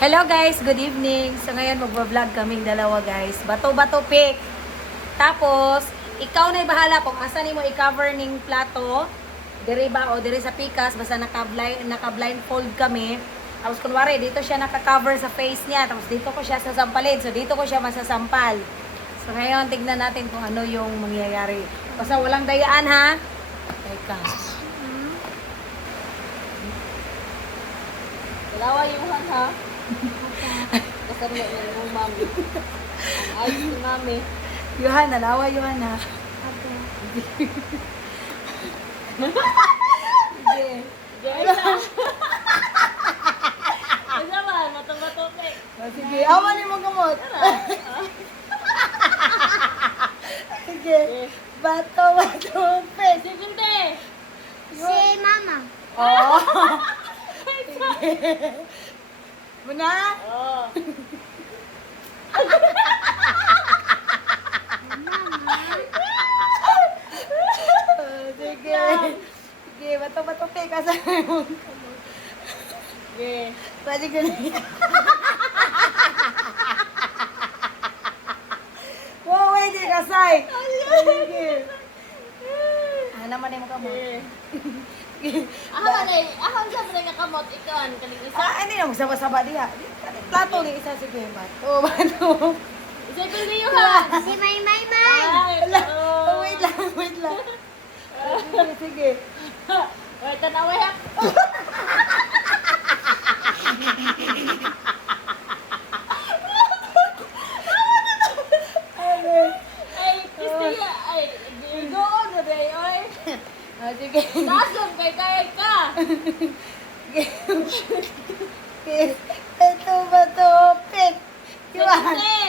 Hello guys, good evening. So ngayon magvo-vlog kaming dalawa guys. Bato-bato pick. Tapos, ikaw na'y bahala kung asa nimo i-cover ning plato. Diri ba o diri sa pikas basta naka-blindfold kami. Tapos kunwari dito siya naka-cover sa face niya. Tapos dito ko siya sasampalin. So dito ko siya masasampal. So ngayon tignan natin kung ano yung mangyayari. Basta walang dayaan ha. Teka. Dalawa yung ha. Kasama na yung mami. Ang ayos ni mami. Yohana, lawa Yohana. Sige. Kasama, matong-matopik. Sige, awan ni mo gamot. Sige. Bato, pe. Si Pinte. Si Mama. Oo. Sige. Muna? Oo. Sige. Sige, bato, pe. Kasama mo. Sige. Pwede ko na yan. Wow, pwede kasay. Sige. Naman mo ka mo. Ahon sa mga nakamot ikan kaning isa. Hindi na magsaba-saba diha. Plato ni isa sige bato. Isa ko niyo ha. Si May. Ay, Wait lang. Sige. Wait, tanawa ya. Ay, Kristina, ay, doon na ba oy? Sige. Nasong kay ka. Sige. Ito bato. Pick. Iwan. Sige.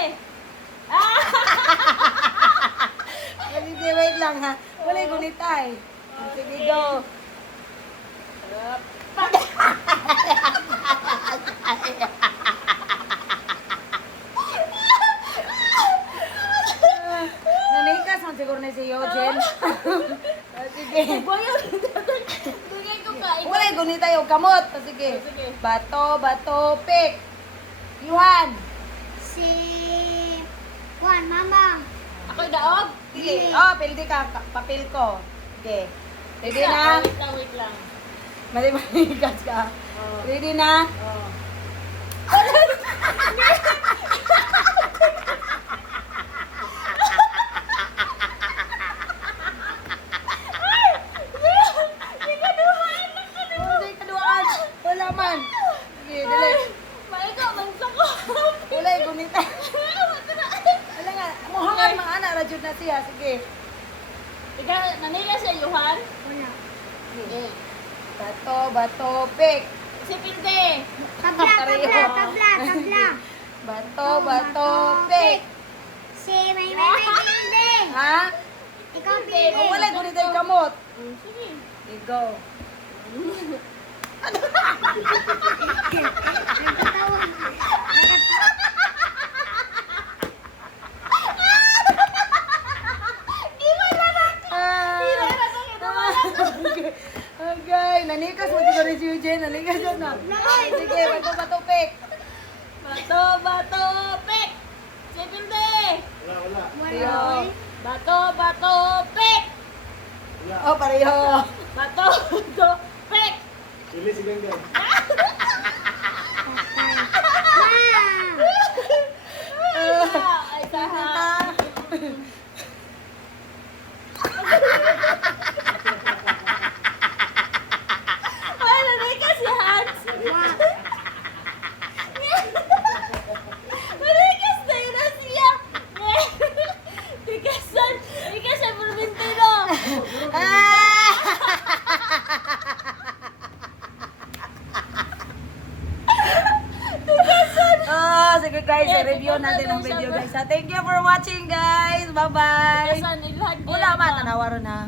Sige, wait lang ha. Wala yung gunitay. Sige, go. Nanikas man siguro na si Eugene. Sige. Boyo. Tungay ko ka. Wala yung gunitay o kamot. Sige. Sige. Bato, pick. Yuhan. Si Juan, Mama. Ako daog. Sige. Oh, pildi ka. Papil ko. Sige. Ready na? Wait lang. Manigas ka. Oh. Ready na? Oh. Hindi kaduaan. Wala man. Sige, dali. Maiko man sa ko. Wala yung gunita. Wala nga. Muhangan mga anak. Rajud na siya. Sige. Ikaw, nanila sa Yuhan? Wala. Sige. Bato, pick. Si Pinte. Tabla. Bato, pick. Si May. Hindi. Ha? Ikaw, Oh, Pili. wala yung gunita yung kamot. Sige. Okay, go. Nagtatawa. Okay, nanikas mo siguro si Eugene. Nanikas yun na. Sige, bato, pick. Bato, pek. Si Pinte. Wala. Bato, pek. Oh, pareho. Bato, pek. Ili si Ganggan. Ay, saha. Ay, nanikas si Hans. Nanikas na yun na siya. Tikasan Provintino. Oh, sige guys, review natin ang video guys. Thank you for watching guys. Bye-bye. Tikasan, ilhag. Wala man, tanawa ron ha.